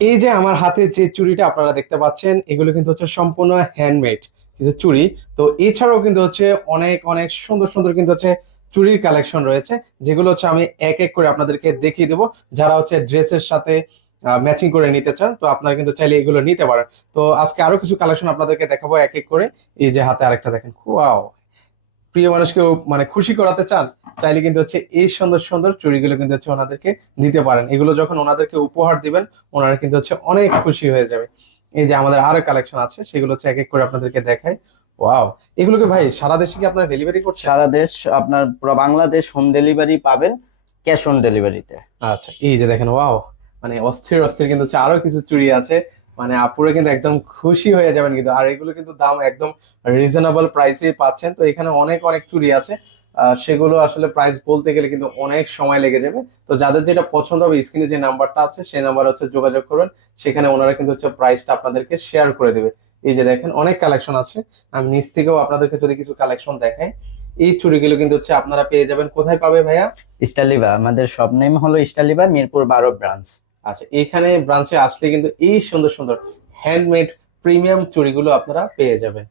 এই যে আমার হাতে যে চুড়িটা আপনারা দেখতে পাচ্ছেন, এগুলো কিন্তু হচ্ছে সম্পূর্ণ হ্যান্ডমেড কিছু চুড়ি। তো এছাড়াও কিন্তু হচ্ছে অনেক অনেক সুন্দর সুন্দর কিন্তু হচ্ছে চুড়ির কালেকশন রয়েছে, যেগুলো হচ্ছে আমি এক এক করে আপনাদেরকে দেখিয়ে দেবো। যারা হচ্ছে ড্রেসের সাথে ম্যাচিং করে নিতে চান, তো আপনারা কিন্তু চাইলে এগুলো নিতে পারেন। তো আজকে আরো কিছু কালেকশন আপনাদেরকে দেখাবো এক এক করে। এই যে হাতে আরেকটা দেখেন, ওয়াও! প্রিয় মানুষকে মানে খুশি করাতে চান, চাইলে কিন্তু হচ্ছে এই সুন্দর সুন্দর চুড়িগুলো কিন্তু হচ্ছে ওনাদেরকে দিতে পারেন। এগুলো যখন ওনাদেরকে উপহার দিবেন, ওনারা কিন্তু হচ্ছে অনেক খুশি হয়ে যাবে। এই যে আমাদের আরো কালেকশন আছে, সেগুলো হচ্ছে এক এক করে আপনাদেরকে দেখাই। ওয়াও! এগুলোকে ভাই সারা দেশে কি আপনারা ডেলিভারি করছেন? সারা দেশ, আপনার পুরো বাংলাদেশ হোম ডেলিভারি পাবেন, ক্যাশ অন ডেলিভারিতে। আচ্ছা, এই যে দেখেন, ওয়াও! মানে অস্থির অস্থির কিন্তু হচ্ছে আরো কিছু চুড়ি আছে। মানে আপুরা কিন্তু একদম খুশি হয়ে যাবেন কিন্তু। আর এগুলো কিন্তু দাম একদম রিজনেবল প্রাইসে পাচ্ছেন। তো এখানে অনেক অনেক চুড়ি আছে। সেগুলো আসলে প্রাইস বলতে গেলে কিন্তু অনেক সময় লেগে যাবে। তো যাদের যেটা পছন্দ হবে, স্ক্রিনে যে নাম্বারটা আছে সেই নাম্বার হচ্ছে যোগাযোগ করবেন। সেখানে ওনারা কিন্তু হচ্ছে প্রাইসটা আপনাদেরকে শেয়ার করে দেবে। এই যে দেখেন, অনেক কালেকশন আছে। আমি নিচ থেকেও আপনাদেরকে যদি কিছু কালেকশন দেখাই, এই চুড়িগুলো কিন্তু হচ্ছে আপনারা পেয়ে যাবেন। কোথায় পাবে ভাইয়া? স্টাইলিবা, আমাদের সব নেম হলো স্টাইলিবা, মিরপুর 12 ব্রাঞ্চ। আচ্ছা, এখানে ব্রাঞ্চে আসলে কিন্তু এই সুন্দর সুন্দর হ্যান্ডমেড প্রিমিয়াম চুড়িগুলো আপনারা পেয়ে যাবেন।